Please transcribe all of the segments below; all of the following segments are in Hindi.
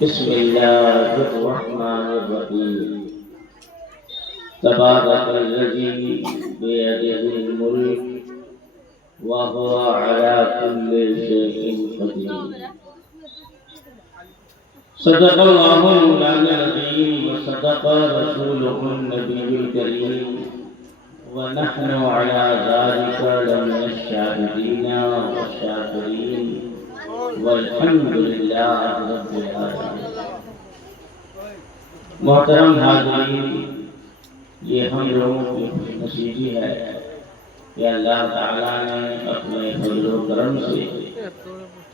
बिस्मिल्लाहिर्रहमानिर्रहीम। तबारकल्लज़ी बियदिहिल मुल्क व हुवा अला कुल्लि शैइन क़दीर। सदक़ल्लाहुल मौलाना अज़ीम व सदक़ रसूलुहुन नबियुल करीम व नहनु अला ज़ालिका लमिनश शाहिदीन व शाकिरीन वल्हम्दुलिल्लाहि रब्बिल आलमीन। मोहतरम हाज़रीन, ये हम लोगों की खुशनसीबी है कि अल्लाह ताला ने अपने फज़ल व करम से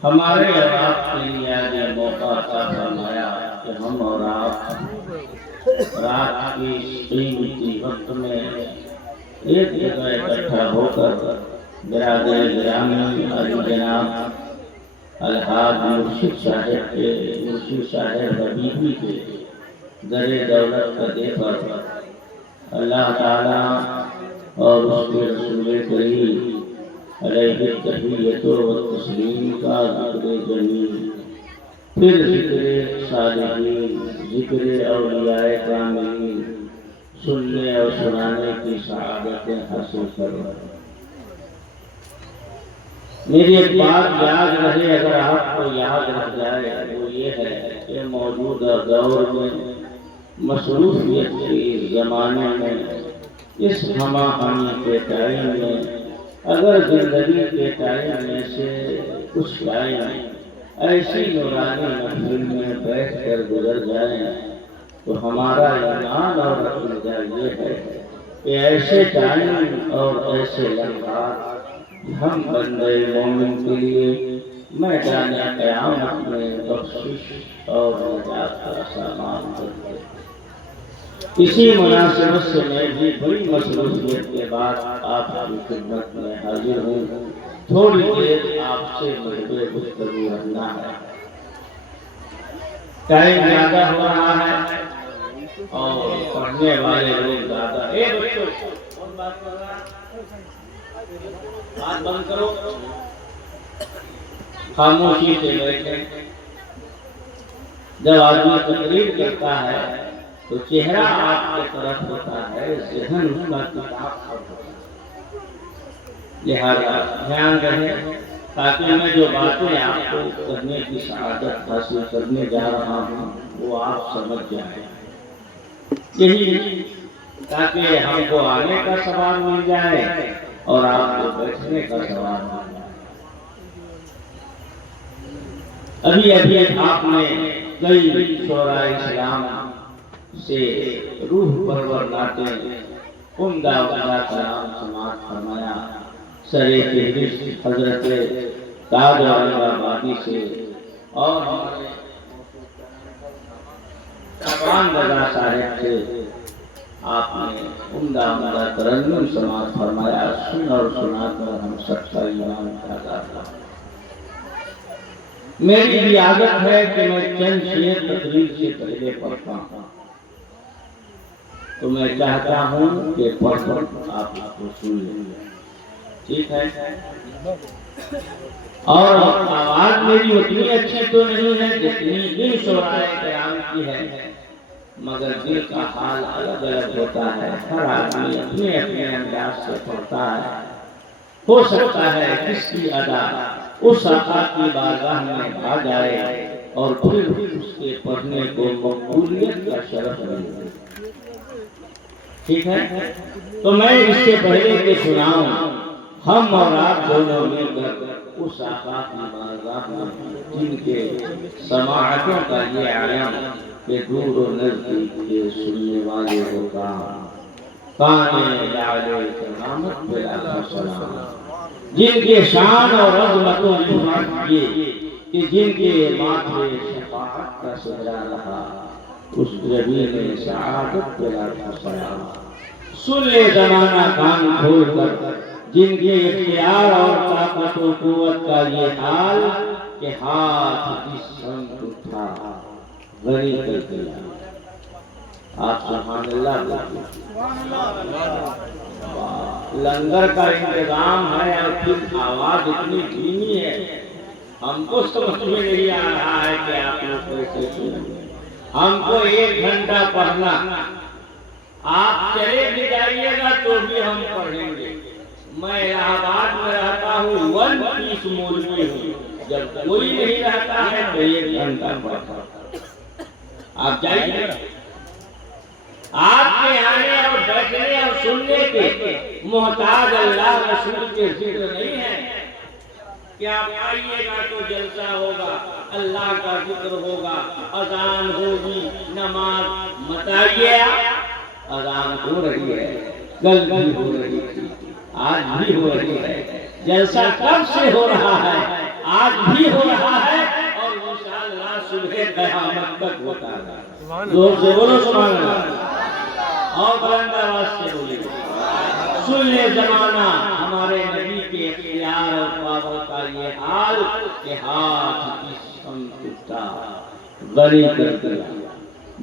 हमारे और आपके लिए ये मौका अता फरमाया कि हम और आप रात के इस कीमती वक्त में एक जगह इकट्ठा होकर बिरादर गिरामी अली जनाब अलहाज मुर्शिद साहिब हबीबी के दरे दौलत का देखकर अल्लाह ताला और उसके रसूल करीम अलैहि तहिय्यतु व तस्लीम का ज़िक्र जमील, फिर ज़िक्र सालिहीन, ज़िक्र औलियाए कामिलीन सुनने और सुनाने की सआदतें हासिल करो। मेरी एक बात याद रहे, अगर आपको याद रह जाए, वो ये है कि मौजूदा दौर में मसरूफियत के ज़माने में इस हमाहनी के टाइम में अगर जिंदगी के टाइम में से कुछ टाइम ऐसी नूरानी महफिल में बैठ कर गुजर जाए तो हमारा ईमान और अक़ीदा ये है कि ऐसे टाइम और ऐसे लम्हात हम बंदे मोमिन के लिए मैदान क़यामत में बख्शिश और निजात का सामान बन गए। इसी मुनासिबत से मैं भी बड़ी मसरूफियत के बाद आपकी खिदमत में हाजिर हूँ। थोड़ी देर आपसे मुझे गुफ्तगू रखना है। टाइम ज़्यादा हो रहा है और पढ़ने वाले लोग ज़्यादा। बच्चों, कौन बात कर रहा है? बात बंद करो, खामोशी से बैठे। जब आदमी तकरीर करता है तो चेहरा आपके तरफ होता है, ज़हन उसका किताब पर होता है। लिहाजा ध्यान रहे ताकि मैं जो बातें आपको करने की सआदत हासिल करने जा रहा हूँ वो आप समझ जाएं। यही ताकि हमको आने का सवाल मिल जाए और आपको बैठने का सवाल मिल जाए। अभी अभी आपने कई शोरा इस्लाम से रूह परवर नाते उम्दा कलाम समाअत फरमाया। सरे फहरिस्त हजरत ताज औरंगाबादी से और हमारे कमान रजा साहिब से आपने उम्दा तरन्नुम समाअत फरमाया। सुन और सुनाकर हम सबका ईमान पैदा हुआ। मेरी भी आदत है कि मैं चंद शेर तकरीर से पहले पढ़ता हूँ, तो मैं चाहता हूँ कि पढ़कर आप इसको सुन लेंगे, ठीक है? और आवाज मेरी उतनी अच्छी तो नहीं है जितनी इन शोराए किराम की है, मगर दिल का हाल अलग अलग होता है। हर आदमी अपने अपने अंदाज से पढ़ता है। हो सकता है किसकी अदा उस आका की बारगाह में आ जाए और फिर उसके पढ़ने को मकबूलियत का शरफ मिले, ठीक है? तो मैं इससे पहले कि सुनाऊं, हम और आप दोनों मिलकर उस आका की बारगाह में जिनके समाअतों का ये आलम के दूर और नजदीक के सुनने वाले को काने लाले तमामत बिला सलाम, जिनके शान और अज़मतों ये कि जिनके माथे शफाअत का सहरा रहा, उस नबी ने सआदत बिला सलाम। सुन ले ज़माना कान खोल कर, जिनके इख्तियार और ताकत और कुव्वत का ये हाल कि हाथ जिस संग उठा गनी कर दिया। आप सुभान अल्लाह बोलिए। लंगर का इंतजाम है और फिर आवाज इतनी धीमी है हमको समझ में नहीं आ रहा है कि आप लोग कैसे सुनेंगे। हमको 1 घंटा पढ़ना, आप चले भी जाइएगा तो भी हम पढ़ेंगे। मैं इलाहाबाद में रहता हूँ, 1 पीस मौलवी हूँ। जब कोई नहीं रहता है तो 1 घंटा पढ़ता। आप जाइए, आपके आने और बैठने और सुनने के मोहताज अल्लाह रसूल के जिक्र नहीं है कि आप आइएगा तो जलसा होगा, अल्लाह का जिक्र होगा, अजान होगी, नमाज मत आइए। अजान हो रही है, कल भी हो रही थी, आज भी हो रही है। जलसा कब से हो रहा है, आज भी हो रहा है और इंशाअल्लाह सुबह क़यामत तक होता है। जोर से बोलो सुभान अल्लाह और बुलंद आवाज से बोलिए। सुन ले जमाना हमारे नबी के इख्तियार और पावर का ये हाल कि हाथ की संतुष्टा गली कर दिया,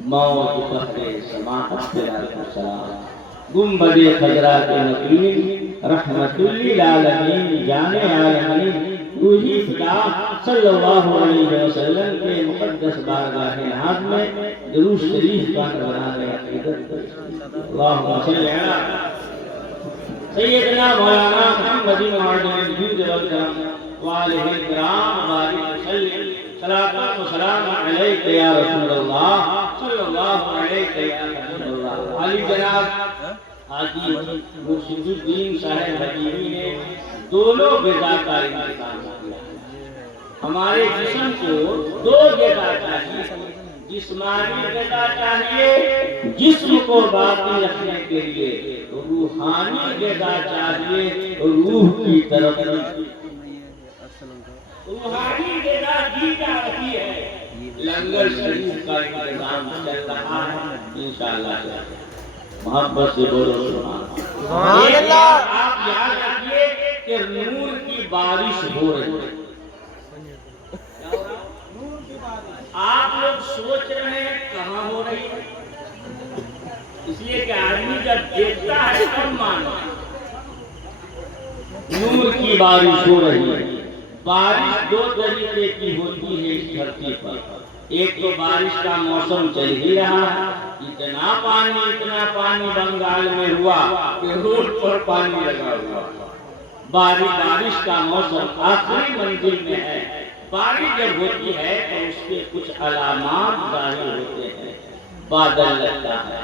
मौत पहले समाहत तेरा सलाम, गुंबदे खजरा के नबी रहमतुल लिल आलमीन जाने आलमीन रूही पिता सल्लल्लाहु अलैहि वसल्लम के मुक़द्दस बारगाह नाज़ में दुरूद शरीफ का नज़राना अक़ीदत। अल्लाहुम्मा सल्लि अला सय्यदना मौलाना मुहम्मदिन वअलिल वल करम व आलिहि किराम बारिक वसल्लम सलातु व सलाम अलैका या रसूलल्लाह सल्लल्लाहु अलैहि या हबीबल्लाह। अली जनाब हाजी मुर्शिदुद्दीन साहब हजीरी ने दोनों ग़िज़ा का इंतज़ाम किया। हमारे जिस्म को 2 ग़िज़ा चाहिए, जिस्मानी ग़िज़ा चाहिए जिस्म को बाकी रखने के लिए, रूहानी ग़िज़ा चाहिए रूह की तरफ। रूहानी ग़िज़ा दी जा रही है, लंगर शरीफ का इंतज़ाम चल रहा है इंशाअल्लाह। मोहब्बत से बोलो सुभान अल्लाह। आप याद रखिए कि नूर की बारिश हो रही है। आप लोग सोच रहे हैं कहाँ हो रही है, इसलिए कि आदमी जब देखता है तब मानता है। नूर की बारिश हो रही है। बारिश 2 तरीके की होती है इस धरती पर। एक तो बारिश का मौसम चल ही रहा है, इतना पानी बंगाल में हुआ कि रोड पर पानी लगा हुआ। बारिश का मौसम आखिरी मंजिल में है। बारिश जब होती है तो उसके कुछ अलामात जाहिर होते हैं। बादल लगता है,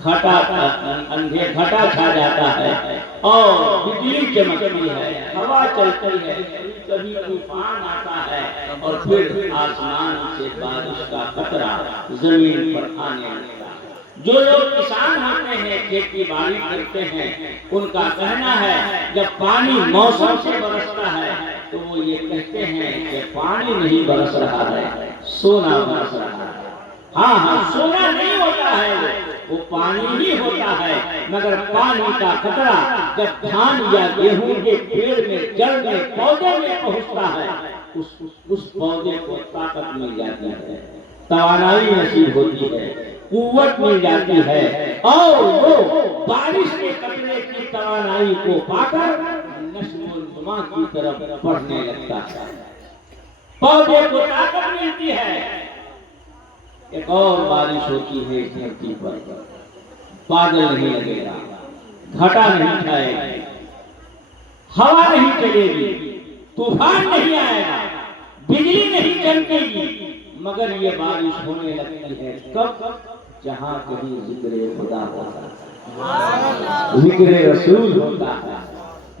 घटा छा जाता है और बिजली चमकती है, हवा चलती है, कभी तूफान आता है और फिर आसमान से बारिश का कतरा जमीन पर आने लगता है। जो लोग किसान होते हैं, खेती बाड़ी करते हैं, उनका कहना है जब पानी मौसम से बरसता है तो वो ये कहते हैं कि पानी नहीं बरस रहा है, सोना बरस रहा है। हाँ, सोना नहीं होता है, वो पानी ही होता है, मगर पानी का कतरा जब धान या गेहूं के पेड़ में, जड़ में, पौधे में पहुंचता है, उस पौधे को ताकत मिल जाती है, तवानाई नसीब होती है, कुव्वत मिल जाती है और वो बारिश के कतरे की तवानाई को पाकर नश्व-ओ-नुमा की तरफ बढ़ने लगता है। पौधे को ताकत मिलती है। एक और बारिश होती है इस धरती पर, बादल नहीं लगेगा, घटा नहीं छाएगी, हवा नहीं चलेगी, तूफान नहीं आएगा, बिजली नहीं चमकेगी, मगर ये बारिश होने लगती है कब? जहाँ कहीं जिक्र खुदा होता है, जिक्र रसूल होता है,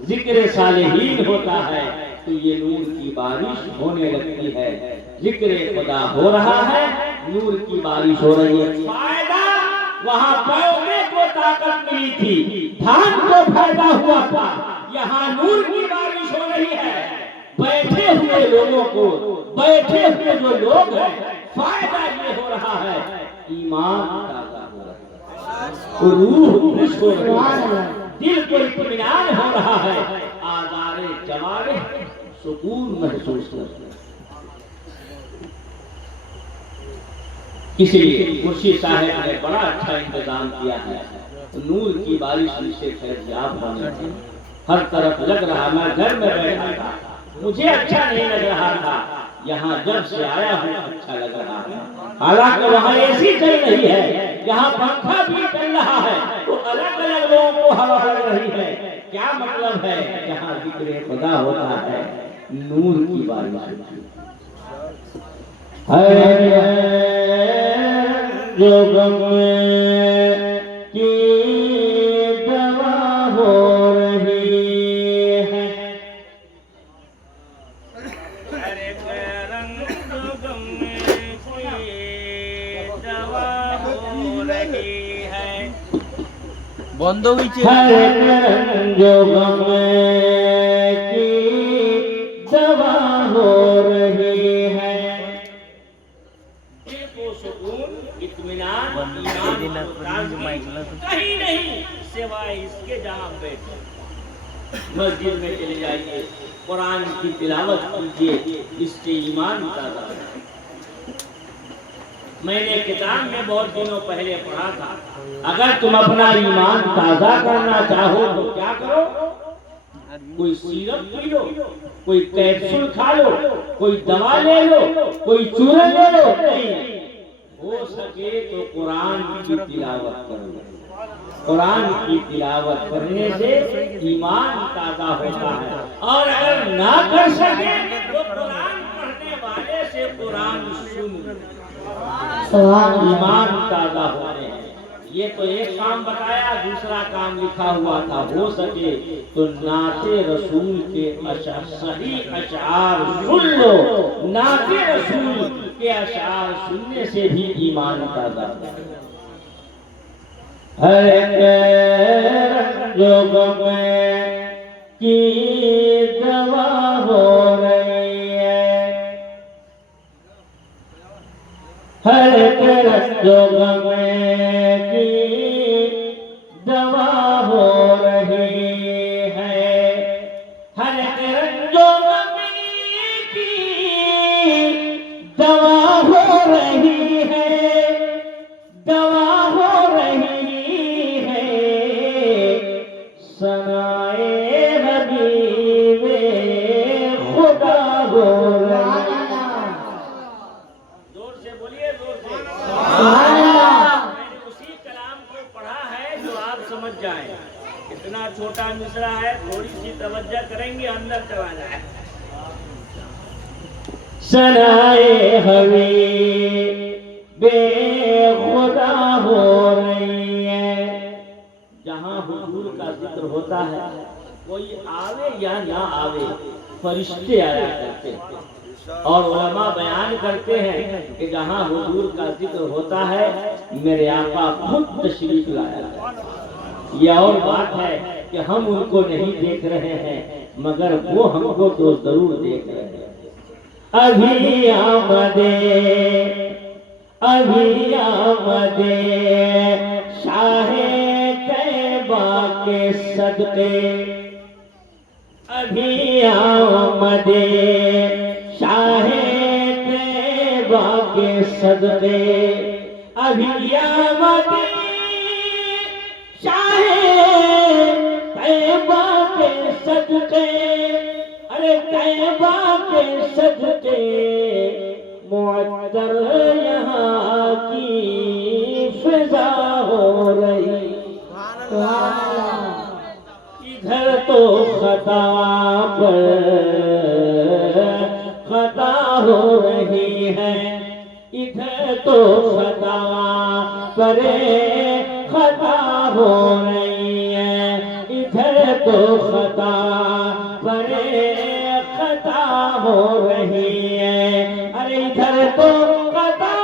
जिक्र सालिहीन होता है, तो ये नूर की बारिश होने लगती है। जिक्र खुदा हो रहा है, नूर की बारिश हो रही है। फायदा वहाँ पौधे को ताकत मिली थी, धान को फायदा हुआ था, यहाँ नूर की बारिश हो रही है। बैठे हुए लोगों को, बैठे हुए जो लोग हैं, फायदा ये हो रहा है, ईमान ताज़ा हो रहा है, रूह खुश हो रही है, दिल को इत्मीनान हो रहा है, आज़ारे जवारे सुकून महसूस हो रहा है। इसलिए मुर्शिद साहब ने बड़ा अच्छा इंतजाम किया है। नूर की बारिश से फैज़याब होने की हर तरफ लग रहा। मैं घर में बैठा था, मुझे अच्छा नहीं लग रहा था, यहाँ जब से आया हूँ अच्छा लग रहा है। हालांकि वहाँ एसी चल रही है, यहाँ पंखा भी चल रहा है, तो अलग अलग लोगों को हवा लग रही है। क्या मतलब है? जहाँ जिक्र खुदा होता है नूर की बारिश है। जो गम की दवा हो रही है, हर एक रंग गम की दवा हो रही है। बंद हो गई हर एक रंग गम की दवा हो रही है। इत्मीनान कहीं नहीं सिवाय इसके जहाँ बैठे मस्जिद में चले जाइए, कुरान की तिलावत कीजिए, इससे ईमान ताज़ा है। मैंने किताब में बहुत दिनों पहले पढ़ा था, अगर तुम अपना ईमान ताज़ा करना चाहो तो क्या करो? कोई सिरप पी लो, कोई कैप्सूल खा लो, कोई दवा ले लो, कोई चूरन ले लो। नहीं, हो सके तो कुरान की तिलावत करो। कुरान की तिलावत करने से ईमान ताज़ा होता है। और अगर ना कर सके तो कुरान पढ़ने वाले से कुरान सुनो, ईमान ताज़ा होते हैं। ये तो एक काम बताया, दूसरा काम लिखा हुआ था, हो सके तो नाते रसूल के सही अशआर सुन लो। नाते रसूल के अशआर सुनने से भी ईमान ताज़ा होता है। हर एक गम की दवा हो रही है, हर एक गम की दवा हो रही है। हर एक गम की दवा हो रही है, दवा हो रही है। सनाए हबीबे खुदा हो रही है। जोर से बोलिए, जोर से। मैंने उसी कलाम को पढ़ा है जो आप समझ जाएं। इतना छोटा मिसरा है, थोड़ी सी तवज्जो करेंगे अंदर चला जाए। सनाए हबीबे खुदा हो रही है। जहाँ हुजूर का जिक्र होता है, कोई आवे या ना आवे, फरिश्ते आया करते हैं। और उलमा बयान करते हैं कि जहाँ हुजूर का जिक्र होता है मेरे आका खुद तशरीफ लाया। ये और बात है कि हम उनको नहीं देख रहे हैं, मगर वो हमको तो जरूर देख रहे हैं। अभी आमदे, अभी आमदे शाहे तैबा के सदके, अभी आमदे शाहे तैबा के सदके, अभी आमदे शाहे तैबा के सदके। अरे तैबा के सदके मुअत्तर यहाँ की फिजा हो रही। इधर तो खता पर खता हो रही है, इधर तो खता पर खता हो रही है, इधर तो खता पर खता हो रही है। अरे इधर तो खता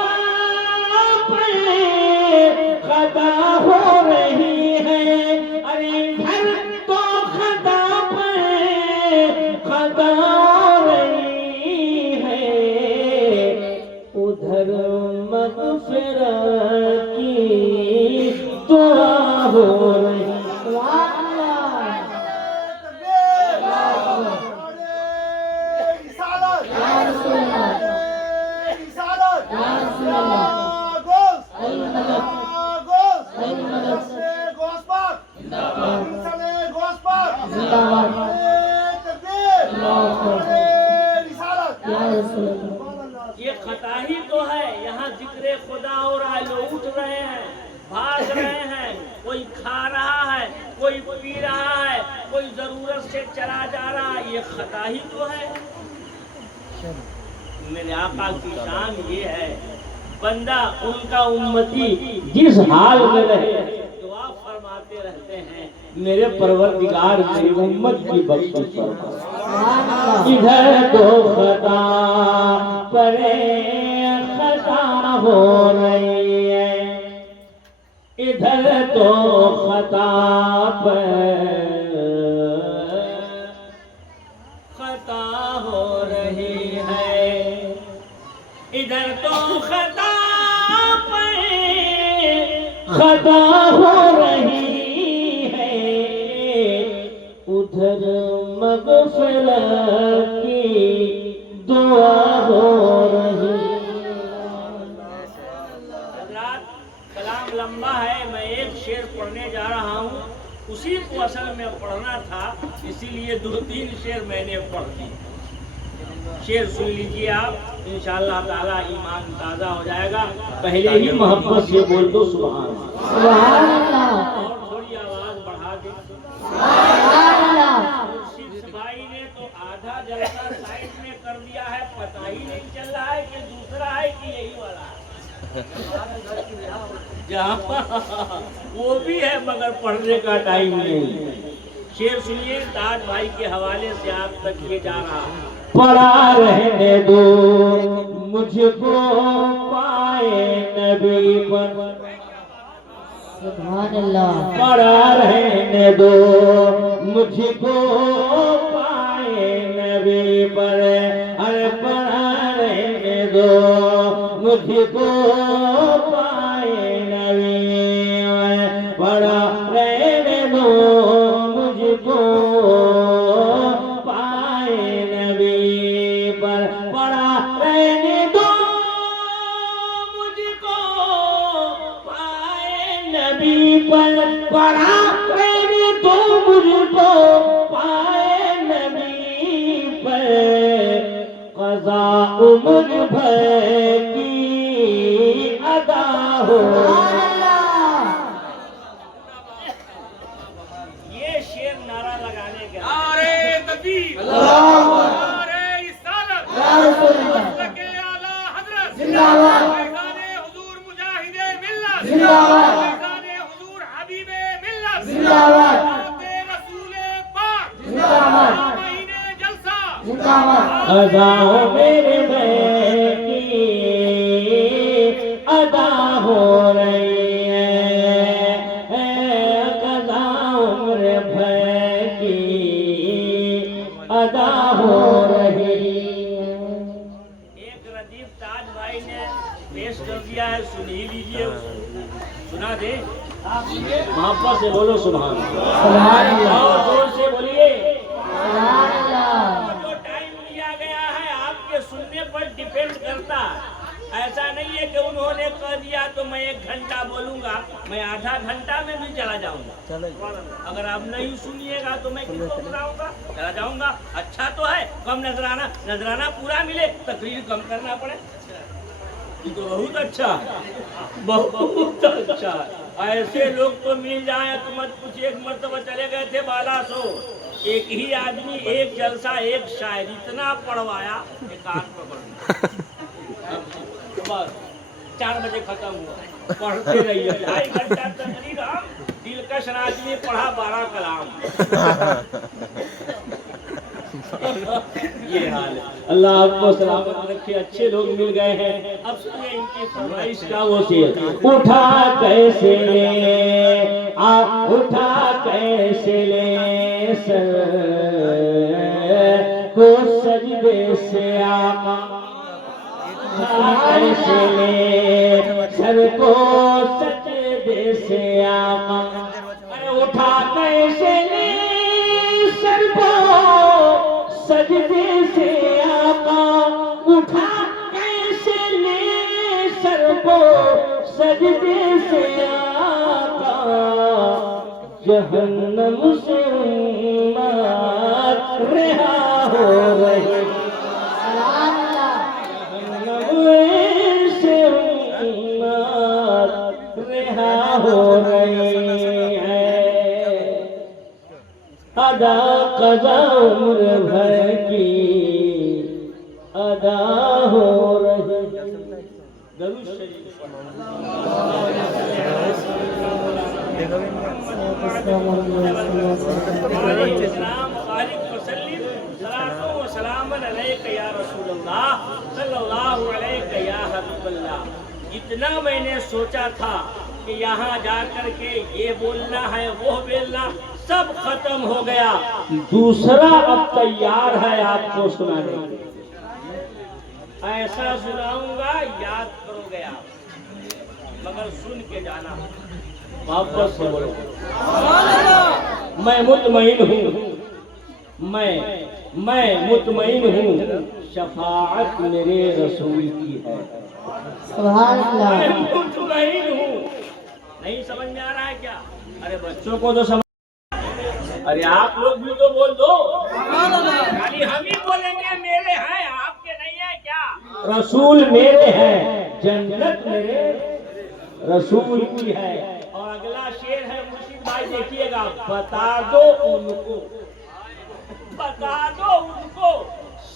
पर खता हो रही है, अरे इधर तो खता पर खता हो रही है, उधर मग़फ़िरत की दुआ हो रही है। जिंदाबाद। ये खता ही तो है। यहाँ जिक्र खुदा हो रहा है, लोग उठ रहे हैं, भाग रहे हैं, कोई खा रहा है, कोई पी रहा है, कोई जरूरत से चला जा रहा है, ये खता ही तो है। मेरे आका की शान ये है, बंदा उनका उम्मती जिस हाल में रहे दुआ फरमाते रहते हैं, मेरे परवरदिगार की उम्मत की बख्शिश फरमा। इधर तो खता परे खता हो रही है, इधर तो खता पर खता हो रही है, इधर तो खता पर खता हो रही है, उधर मग़फ़िरत की दुआ हो रही है। हज़रात, कलाम लंबा है, मैं एक शेर पढ़ने जा रहा हूँ, उसी को असल में पढ़ना था, इसीलिए 2-3 शेर मैंने पढ़ दिए। शेर सुन लीजिए आप, इंशाअल्लाह ताला ईमान ताज़ा हो जाएगा। पहले ही मोहब्बत से बोल दो सुभान अल्लाह, और थोड़ी आवाज बढ़ा दे सुभान अल्लाह। मुर्शिद भाई ने तो आधा जलसा साइड में कर दिया है, पता ही नहीं चल रहा है कि दूसरा है कि यही वाला है। जहाँ वो भी है मगर पढ़ने का टाइम नहीं। शेर सुनिए, ताज भाई के हवाले से आप तक ये जा रहा है। पड़ा रहने दो मुझको पाए नबी पर, सुभान अल्लाह। पड़ा रहने दो मुझको पाए नबी पर, अरे पड़ा रहने दो मुझको पाए नबी पर, पड़ा रहने दो मुझको पढ़ा रहने दो मुझको पाए नबी पर, क़ज़ा उम्र भर की अदा हो। ये शेर नारा लगाने के नारे तकबीर, नारे रिसालत, के आला हज़रत जिंदाबाद, हुज़ूर मुजाहिदे मिल्लत जिंदाबाद, जिंदाबाद, रसूले पाक जिंदाबाद, महीने जलसा जिंदाबाद, अदाओं मेरे भाई की अदा हो रही है, अदाओं मेरे भाई की अदा हो रही है। एक रदीफ ताज भाई ने पेश कर दिया है, सुन ही लीजिए, सुना दे। मोहब्बत से बोलो सुभान अल्लाह, जोर से बोलिए सुभान अल्लाह। जो टाइम दिया गया है आपके सुनने पर डिपेंड करता, ऐसा नहीं है कि उन्होंने कह दिया तो मैं 1 घंटा बोलूंगा, मैं आधा घंटा में भी चला जाऊंगा। अगर आप नहीं सुनिएगा तो मैं किसको बुलाऊंगा, चला जाऊंगा। अच्छा तो है, कम नजराना पूरा मिले, तकरीर कम करना पड़े, तो बहुत अच्छा, बहुत अच्छा। ऐसे लोग तो मिल जाए तो मत पूछिए। एक मर्तबा चले गए थे बालासो, एक ही आदमी एक जलसा एक शायर इतना पढ़वाया, एक आध पकड़ बस 4 बजे खत्म हुआ। पढ़ते रहिए 2.5 घंटा तकरीर, हम दिलकश आदमी पढ़ा 12 कलाम। ये हाल है। अल्लाह आपको सलामत रखे, अच्छे लोग मिल गए हैं। अब सुनिए इनकी फरमाइश का वो शेर, उठा कैसे ले उठा कैसे ले सर को सजदे से आका, कैसे ले सर को सजदे से आका, अरे उठा कैसे ले सर को सजदे से आका, उठा कैसे ले सर को सजदे से आका, जहन्नम से उम्मत रिहा हो रही, जहन्नम कज़ा उम्र भर की अदा हो रही। दरूद शरीफ जितना मैंने सोचा था कि यहाँ जाकर के ये बोलना है वो बोलना सब खत्म हो गया। दूसरा अब तैयार है आपको सुनाने के लिए। ऐसा सुनाऊंगा याद करोगे आप, मगर सुन के जाना। वापस से बोलो, मैं मुतमईन हूँ, मैं मुतमईन हूँ, शफाअत मेरे रसूल की है। मैं मुतमईन हूँ। नहीं समझ में आ रहा है क्या? अरे बच्चों को तो समझ, अरे आप लोग भी तो बोल दो। खाली हम ही बोलेंगे मेरे हैं, आपके नहीं है क्या? रसूल मेरे हैं, जन्नत मेरे रसूल की है। और अगला शेर है मुर्शिद भाई, देखिएगा। बता दो उनको, बता दो उनको,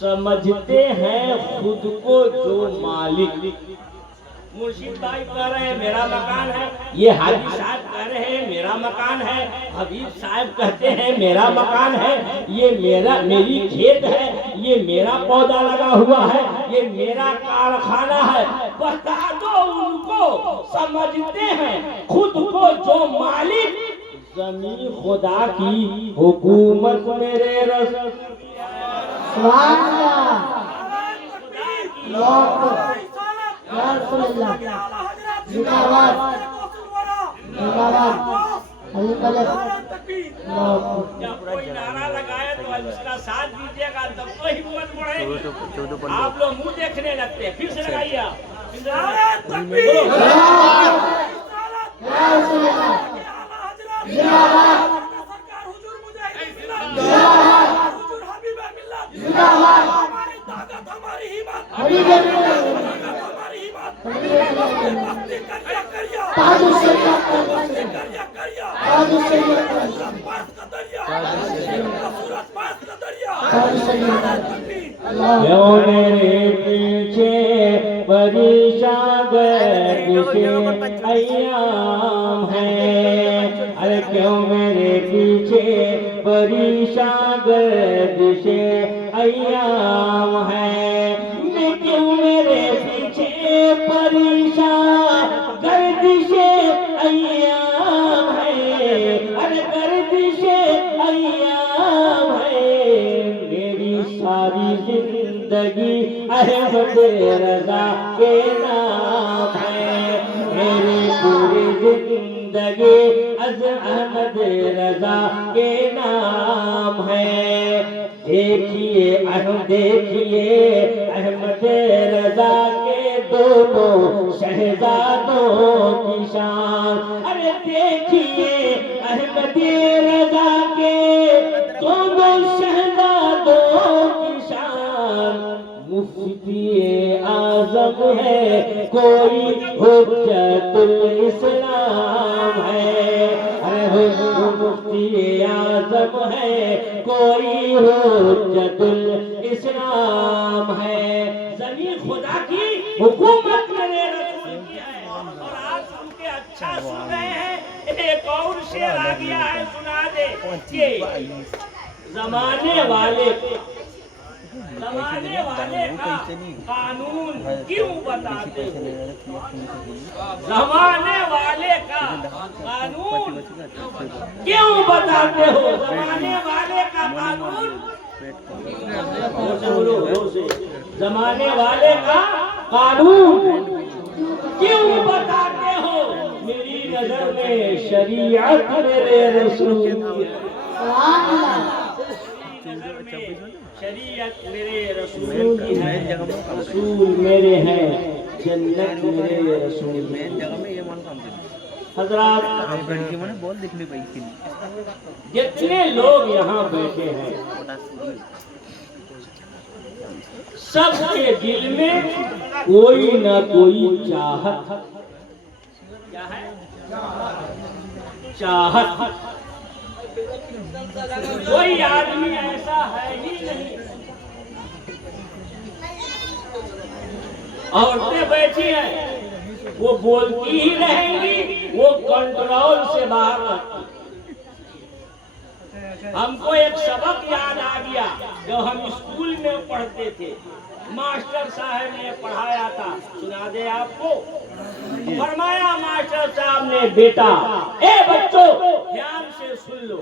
समझते हैं खुद को जो मालिक। मुर्शिद भाई कह रहे हैं मेरा मकान है, ये हाजी साहब कह रहे हैं मेरा मकान है, हबीब साहब कहते हैं मेरा मकान है, ये मेरी खेत है, ये मेरा पौधा लगा हुआ है, ये मेरा कारखाना है। बता दो उनको, समझते हैं खुद को जो मालिक। जमीन खुदा की, हुकूमत मेरे रसूल की है। जिंदाबाद जब कोई नारा लगाए तो उसका साथ दीजिएगा, तब तो हिम्मत बढ़ेगी। आप लोग मुंह देखने लगते हैं। फिर से लगाइए आप। क्यों मेरे पीछे परेशान अय्याम है, अरे क्यों मेरे पीछे परेशान गर्दिशे अय्याम है। मैं क्यों मेरे पीछे परेशान गर्दिशे अय्याम है, अरे गर्दिशे अय्याम है। मेरी सारी जिंदगी अहमद रज़ा के नाम है, मेरी पूरी जिंदगी अहमद रज़ा के नाम है। देखिए अहमद रज़ा के दोनों शहजादों की शान। अरे देखिए अहमद रज़ा के दोनों शहजादों की शान। मुफ्ती आज़म है कोई, हुज्जतुल इस्लाम है, अरे मुफ्ती आज़म है कोई, हुज्जतुल इस्लाम है। ज़मीन खुदा की, हुकूमत मेरे रसूल की है। और आज सुन के अच्छा सुन रहे हैं। एक और शेर आ गया है, सुना दे कि जमाने वाले का कानून क्यों बताते हो? जमाने वाले का कानून क्यों बताते हो? जमाने वाले का कानून, जमाने वाले का कानून क्यों बताते हो? मेरी नजर में शरीयत मेरे रसूल की है, शरीयत मेरे रसूल की है। रसूल मेरे हैं, जन्नत मेरे रसूल में। हज़रात जितने लोग यहाँ बैठे हैं, सबके दिल में कोई ना कोई चाहत, क्या है? चाहत। कोई आदमी ऐसा है ही नहीं। औरतें बैठी हैं, वो बोलती ही रहेंगी, वो कंट्रोल से बाहर रहती। हमको एक सबक याद आ गया, जब हम स्कूल में पढ़ते थे, मास्टर साहब ने पढ़ाया था, सुना दे आपको। फरमाया मास्टर साहब ने, बेटा ए बच्चों ध्यान से सुन लो,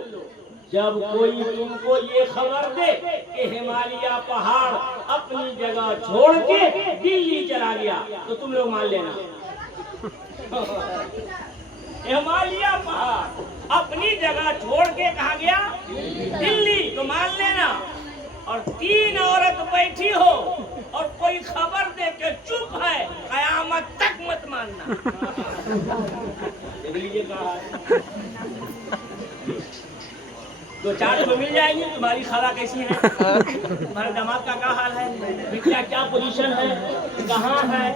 जब कोई तुमको ये खबर दे कि हिमालय पहाड़ अपनी जगह छोड़ के दिल्ली चला गया, तो तुम लोग मान लेना। हिमालय पहाड़ अपनी जगह छोड़ के कहा गया, दिल्ली, तो मान लेना। और 3 औरत बैठी हो और कोई खबर दे के चुप है, कयामत तक मत मानना। लीजिए कहा, 2-4 तो मिल जाएंगी। तुम्हारी खाला कैसी है, तुम्हारे दामाद का क्या हाल है, बिटिया क्या पोजीशन है, कहाँ है,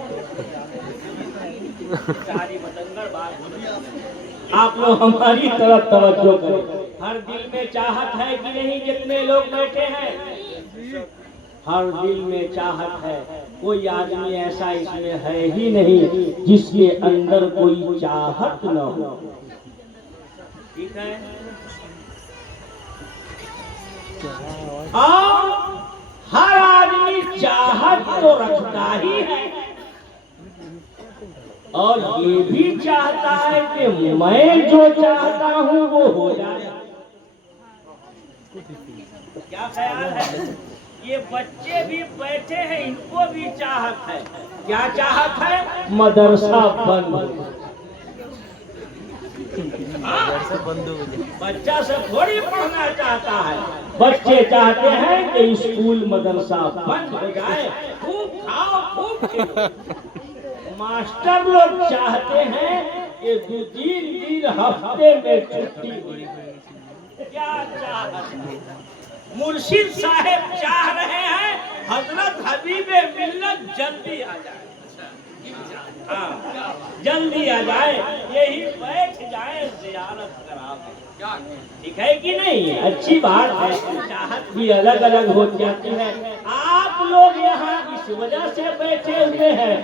सारी मतंगर बात। आप लोग हमारी तरफ तवज्जो करें। हर दिल में चाहत है कि नहीं, जितने लोग बैठे हैं हर दिल में चाहत है। कोई आदमी ऐसा इसमें है ही नहीं जिसके अंदर कोई चाहत न हो। ठीक है, और हर आदमी चाहत तो रखता ही है, और ये भी चाहता है कि मैं जो चाहता हूँ वो हो जाए। क्या ख्याल है? ये बच्चे भी बैठे हैं, इनको भी चाहत है। क्या चाहत है? मदरसा बंद। बच्चा सब थोड़ी पढ़ना चाहता है, बच्चे चाहते हैं कि स्कूल मदरसा बंद हो जाए, खूब खाओ खूब खेलो। मास्टर लोग चाहते हैं कि 2-3 दिन हफ्ते में छुट्टी हो। क्या चाहत है? मुर्शिद साहब चाह रहे हैं हजरत हबीबे मिल्लत जल्दी आ जाए। हाँ, जल्दी आ जाए, यही बैठ जाए, ज़ियारत करा। ठीक है कि नहीं? अच्छी बात है। चाहत भी अलग अलग हो जाती है। आप लोग यहाँ इस वजह से बैठे हुए हैं,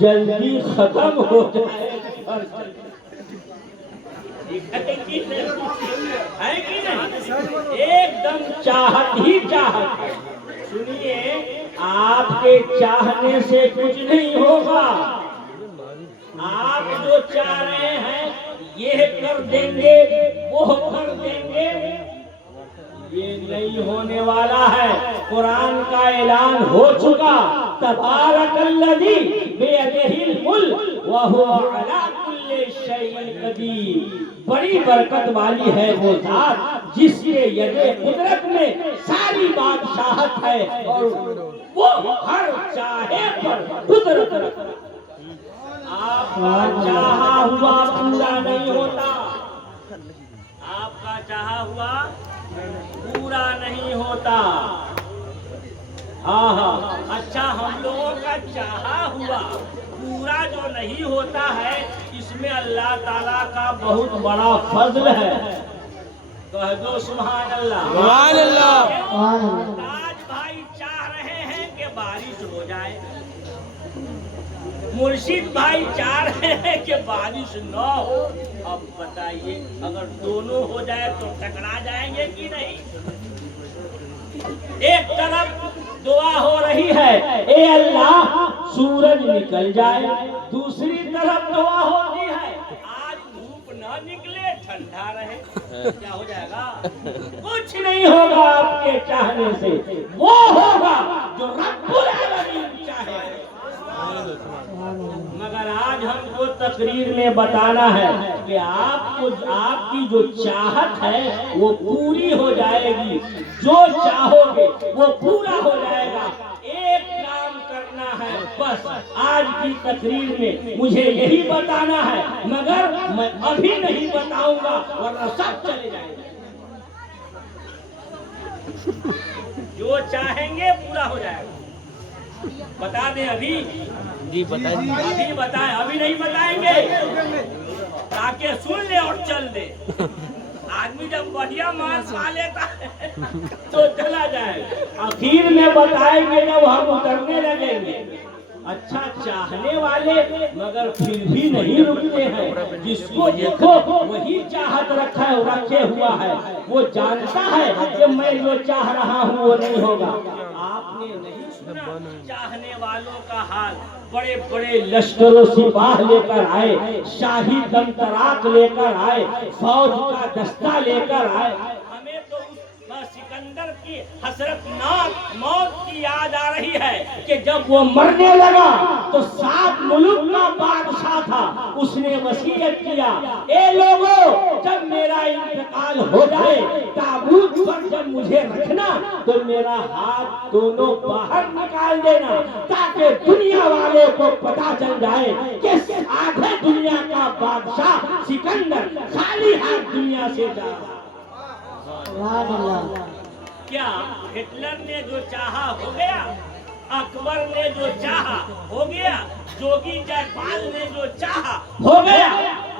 जल्दी खत्म हो जाए। है कि नहीं? एकदम चाहत ही चाहत है। सुनिए, आपके चाहने से कुछ नहीं होगा। आप जो चाह रहे हैं ये कर देंगे, वो कर देंगे, ये नहीं होने वाला है। कुरान का ऐलान हो चुका, तबारकल्लज़ी बियदिहिल मुल्क व हुवा अला कुल्लि शैइन कदीर। बड़ी बरकत वाली है वो जात जिसके यदे कुदरत में सारी बादशाहत है, और वो हर चाहे पर कुदरत रखता। आपका चाहा हुआ पूरा नहीं होता, आपका चाहा हुआ पूरा नहीं होता। हाँ हाँ, अच्छा, हम लोगों का चाहा हुआ पूरा जो नहीं होता है, इसमें अल्लाह ताला का बहुत बड़ा फजल है। कह दो सुभान अल्लाह। सुभान अल्लाह। आज भाई चाह रहे हैं कि बारिश हो जाए, मुर्शिद भाई चाह रहे हैं कि बारिश न हो। अब बताइए, अगर दोनों हो जाए तो टकरा जाएंगे कि नहीं? एक तरफ दुआ हो रही है, ए अल्लाह सूरज निकल जाए, दूसरी तरफ दुआ होती है आज धूप न निकले, ठंडा रहे। क्या हो जाएगा? कुछ नहीं होगा आपके चाहने से, वो होगा जो रब्बुल आलमीन चाहे। मगर आज हमको तकरीर में बताना है कि आपको आपकी जो चाहत है वो पूरी हो जाएगी, जो चाहोगे वो पूरा हो जाएगा। एक काम करना है बस, आज की तकरीर में मुझे यही बताना है, मगर मैं अभी नहीं बताऊंगा वरना सब चले जाएंगे। जो चाहेंगे पूरा हो जाएगा। बता दें अभी? जी बताइए। अभी बताएं, अभी नहीं बताएंगे ताकि सुन ले और चल दे। आदमी जब बढ़िया माल पा लेता है तो चला जाए। आखिर में बताएंगे जब हम उतरने लगेंगे। अच्छा चाहने वाले मगर फिर भी नहीं रुकते हैं। जिसको देखो वही चाहत रखे हुआ है। वो जानता है कि मैं जो चाह रहा हूँ वो नहीं होगा। आपने नहीं सुना चाहने वालों का हाल? बड़े बड़े लश्करों सिपाह लेकर आए, शाही दमतराक लेकर आए, फौज का दस्ता लेकर आए। हमें तो उस सिकंदर की हसरतनाक मौत की याद आ रही है कि जब वो मरने लगा तो 7 मुल्क का बादशाह था। उसने वसीयत किया, ए लोगों, जब मेरा इंतकाल हो जाए ताबूत पर जब मुझे रखना तो मेरा हाथ दोनों बाहर निकाल देना, ताकि दुनिया वालों को पता चल जाए कि आधे दुनिया का बादशाह सिकंदर खाली हाथ दुनिया से जा रहा। क्या हिटलर ने जो चाहा हो गया? अकबर ने जो चाहा हो गया? जोगी जयपाल ने जो चाहा हो गया?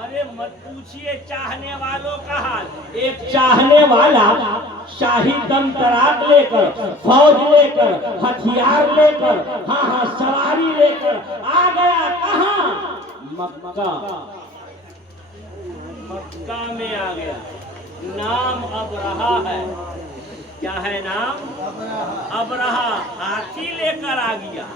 अरे मत पूछिए चाहने वालों का हाल। एक चाहने वाला शाही दमतराक लेकर, फौज लेकर, हथियार लेकर, हाँ सवारी लेकर आ गया। कहाँ? मक्का। मक्का में आ गया। नाम अबरहा है। क्या है नाम? अबरहा। हाथी लेकर आ गया।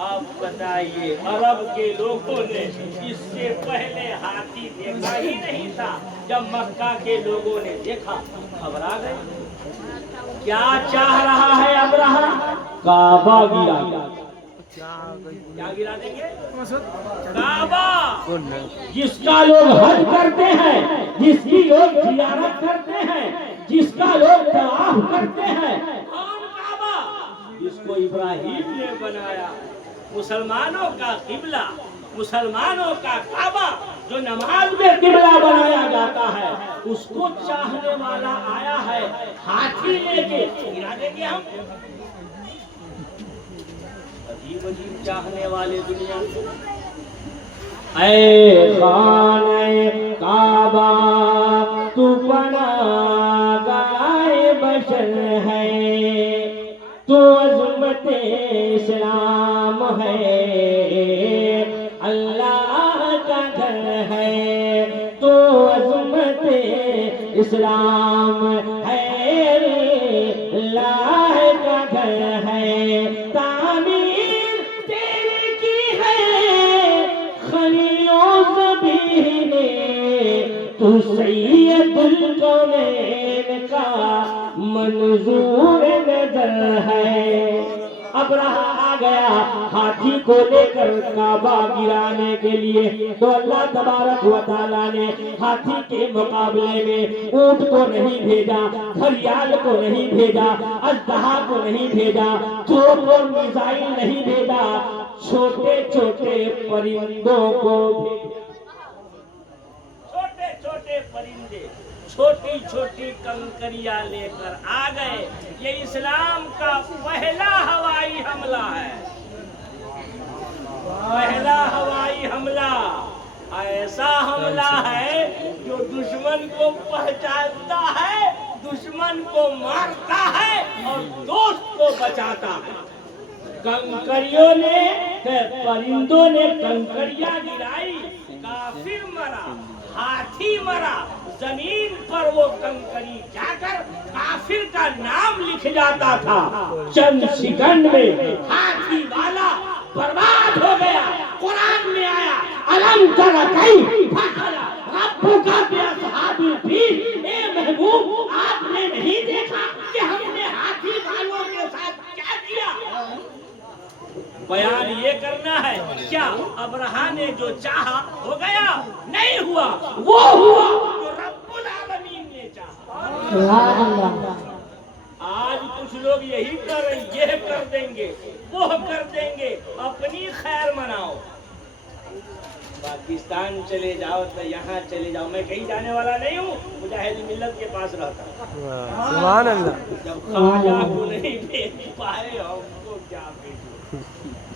अब बताइए, अरब के लोगों ने इससे पहले हाथी देखा ही नहीं था। जब मक्का के लोगों ने देखा घबरा गए। क्या चाह रहा है अबरहा? काबा गिरा। क्या गिरा देंगे? काबा। जिसका लोग हज करते हैं, जिसकी लोग जियारत करते हैं, जिसका लोग तवाफ करते हैं, कौन काबा? जिसको इब्राहिम ने बनाया। मुसलमानों का किबला, मुसलमानों का काबा जो नमाज में किबला बनाया जाता है, उसको चाहने वाला आया है हाथी लेके। गिरा देंगे हम? अजीब अजीब चाहने वाले दुनिया। ऐ खाने काबा तू पनागाए बशर है, तू अज़मत इस्लाम है, अल्लाह का घर है, तू अज़मत इस्लाम है, अल्लाह का घर है। तू सैयदुल कौनैन का मंजूर नजर है। अबरहा आ गया हाथी को लेकर काबा गिराने के लिए। तो अल्लाह तबारक व तआला ने हाथी के मुकाबले में ऊंट को नहीं भेजा, घड़ियाल को नहीं भेजा, अजदहा को नहीं भेजा, तोप और मिसाइल नहीं भेजा, छोटे छोटे परिंदों को भेजा। छोटे परिंदे, छोटी छोटी कंकरियां लेकर आ गए। ये इस्लाम का पहला हवाई हमला है। पहला हवाई हमला ऐसा हमला है जो दुश्मन को पहचानता है, दुश्मन को मारता है और दोस्त को बचाता है। कंकरियों ने, परिंदों ने कंकरियां गिराई, काफिर मरा, हाथी मरा। जमीन पर वो कंकरी जाकर काफिर का नाम लिख जाता था। चंद सेकंड में हाथी वाला बर्बाद हो गया। कुरान में आया, अलम तरा कैफ़ रब्बुका बिअस्हाबिल फील। ए महबूब, आपने नहीं देखा कि हमने हाथी वालों के साथ क्या किया? बयान ये करना है क्या अबरहा ने जो चाहा हो गया? नहीं हुआ, वो हुआ जो रब्बुल आलमीन ने चाहा। आज कुछ लोग यही कर रहे, ये कर देंगे, वो कर देंगे, अपनी खैर मनाओ। पाकिस्तान चले जाओ तो यहाँ चले जाओ, मैं कहीं जाने वाला नहीं हूँ, मुजाहिद मिल्लत के पास रहता हूँ। सुभान अल्लाह। जब ख्वाजा को नहीं भेज पाए हमको क्या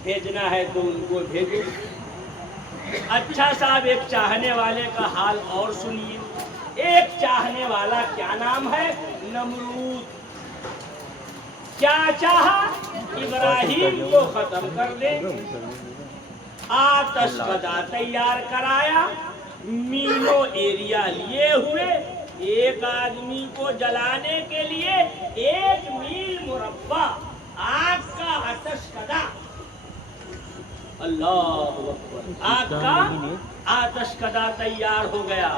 भेजना है तो उनको भेजो। अच्छा साहब, एक चाहने वाले का हाल और सुनिए। एक चाहने वाला क्या नाम है? नमरूद। क्या चाहा? इब्राहिम को खत्म कर दे। आतशकदा तैयार कराया, मीनो एरिया लिए हुए, एक आदमी को जलाने के लिए 1 मील मुरब्बा आग का आतशकदा। अल्लाह अकबर। आग का आतशकदा तैयार हो गया।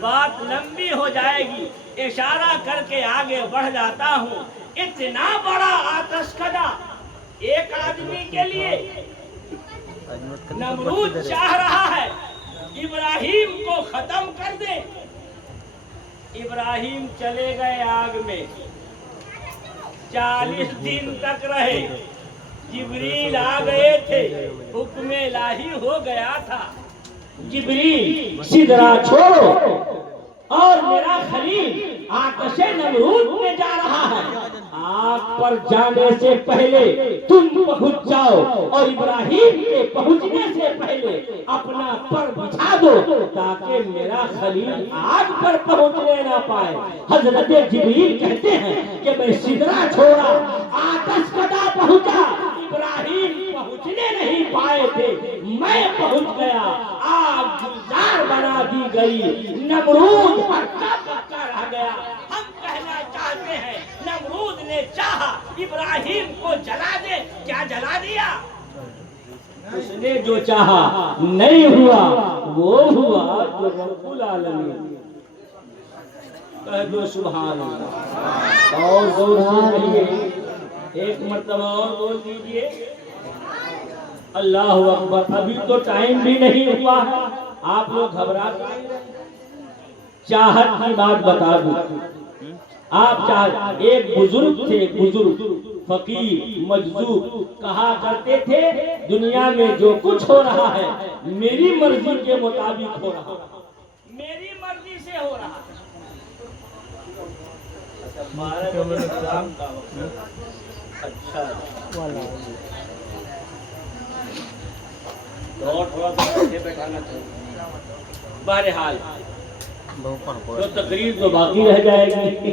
बात लंबी हो जाएगी, इशारा करके आगे बढ़ जाता हूँ। इतना बड़ा आतशकदा एक आदमी के लिए नमरूद चाह रहा है इब्राहिम को खत्म कर दे। इब्राहिम चले गए आग में, 40 दिन तक रहे। जिब्रील आ गए थे, हुक्म इलाही हो गया था। जिब्रील सिदरा छोड़ो और मेरा खलील आतशे नमरूद में जा रहा है। आग पर जाने से पहले तुम पहुंच जाओ और इब्राहिम के पहुंचने से पहले अपना पर बिछा दो ताकि मेरा खलील आग पर पहुंचने ना पाए। हजरत जिब्रील कहते हैं कि मैं सिदरा छोड़ा, आतशकदा पहुंचा, इब्राहिम पहुंचने नहीं पाए थे, मैं पहुंच गया। आग गुलजार बना दी गई, नमरूद हक्का पक्का रह गया। हम कहना चाहते हैं नमरूद ने चाहा इब्राहिम को जला दे, क्या जला दिया? उसने जो चाहा नहीं हुआ, वो हुआ जो रब्बुल आलमीन। कह दो सुभान अल्लाह। और जोर से कहिए, एक मर्तबा और बोल दीजिए अल्लाह अकबर। अभी तो टाइम भी नहीं हुआ है, आप लोग घबरा गए। चाहत की बात बता दूं, आप चाहत, एक बुजुर्ग थे, बुजुर्ग फकीर मजदूर, कहा करते थे दुनिया में जो कुछ हो रहा है मेरी मर्जी के मुताबिक हो रहा है, मेरी मर्जी से हो रहा है। अच्छा और थोड़ा सा बैठाना चाहिए। बहरहाल तो तकरीर तो बाकी रह जाएगी।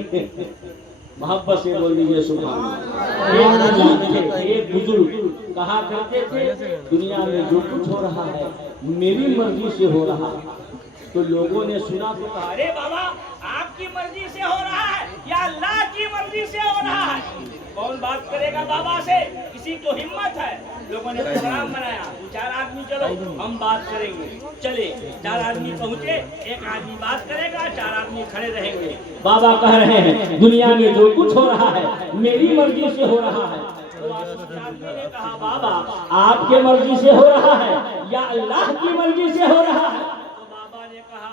मोहब्बत से बोल दीजिए सुभान अल्लाह। एक बुजुर्ग कहा करते थे दुनिया में जो कुछ हो रहा है मेरी मर्जी से हो रहा है। तो लोगों ने सुना तो कहा, अरे बाबा आपकी मर्जी से हो रहा है या अल्लाह की मर्जी से हो रहा है? कौन बात करेगा बाबा से? किसी को हिम्मत है? लोगों ने प्रोग्राम बनाया, 4 आदमी चलो हम बात करेंगे। चले 4 आदमी पहुँचे, एक आदमी बात करेगा, 4 आदमी खड़े रहेंगे। बाबा कह रहे हैं दुनिया में जो कुछ हो रहा है मेरी मर्जी से हो रहा है। तो आदमी ने कहा बाबा आपके मर्जी से हो रहा है या अल्लाह की मर्जी से हो रहा है?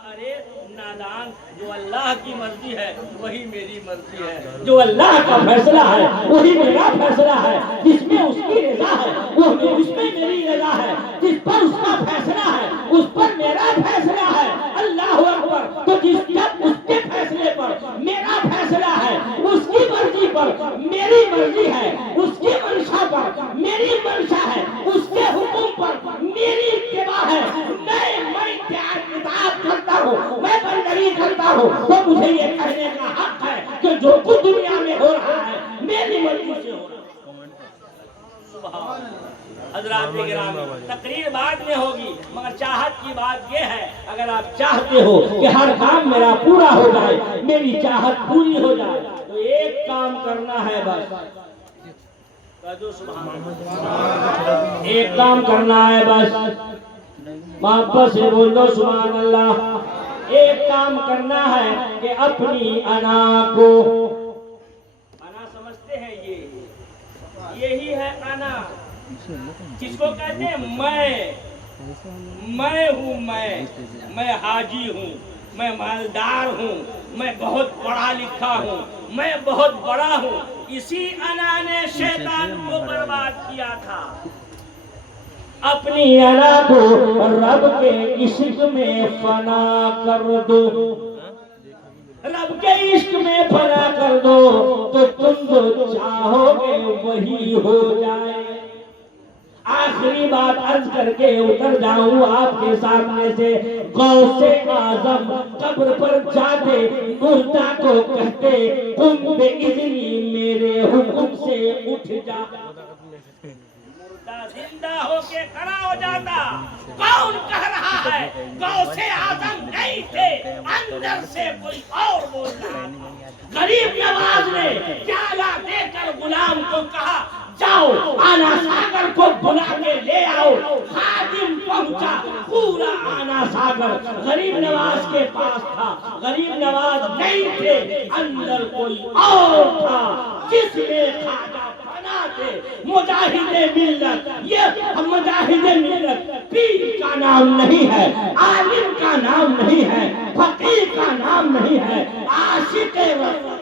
अरे नादान, जो अल्लाह की मर्जी है वही मेरी मर्जी है। जो अल्लाह का फैसला है वही मेरा फैसला है। जिसमें उसकी रजा है वो उसमें मेरी रजा है। जिस पर उसका फैसला है उस पर मेरा फैसला है। अल्लाह अकबर। तो जिस जब उसके फैसले पर मेरा फैसला है, उसकी मर्जी पर मेरी मर्जी है, उसकी मंशा पर मेरी मंशा है, उसके हुक्म पर मेरी इत्तिबा है। मैं त्याग किताब करता हूँ, मैं बंदगी करता हूँ, तो मुझे ये कहने का हक है कि जो कुछ दुनिया में हो रहा है मेरी मर्जी से हो रहा है। हज़रात गिरामी, तकरीर बाद में होगी, मगर चाहत की बात ये है, अगर आप चाहते हो कि हर काम मेरा पूरा हो जाए, मेरी चाहत पूरी हो जाए, तो एक काम करना है बस। एक काम करना है बस। मोहब्बत से बोल दो सुभान अल्लाह। एक काम करना है कि अपनी अना को, अना समझते हैं, यही है अना। किसको कहते हैं? मैं हूँ, मैं हाजी हूँ, मैं मालदार हूँ, मैं बहुत पढ़ा लिखा हूँ, मैं बहुत बड़ा हूँ। इसी अना ने शैतान को बर्बाद किया था। अपनी अना को रब के इश्क में फना कर दो, रब के इश्क में फना कर दो, तो तुम जो चाहोगे वही हो जाए। आखिरी बात अर्ज करके उतर जाऊं आपके सामने से। गौसे आजम कब्र पर जाते मुर्दा को कहते तुम बेइज़्नी मेरे हुक्म से उठ जा। मुर्दा जिंदा होके खड़ा हो जाता। कौन कह रहा है गौसे आजम नहीं थे, अंदर से कोई और बोल रहा था। गरीब नवाज ने प्याला देकर गुलाम को कहा जाओ आना सागर को बुला के ले आओ। खादिम पहुंचा, पूरा आना सागर गरीब नवाज के पास था। गरीब नवाज नहीं थे, अंदर कोई और था जिसमें खाजा फना थे। मुजाहिदे मिल्लत, ये मुजाहिदे मिल्लत पीर का नाम नहीं है, आलिम का नाम नहीं है, फकीर का नाम नहीं है, आशिक़े रसूल।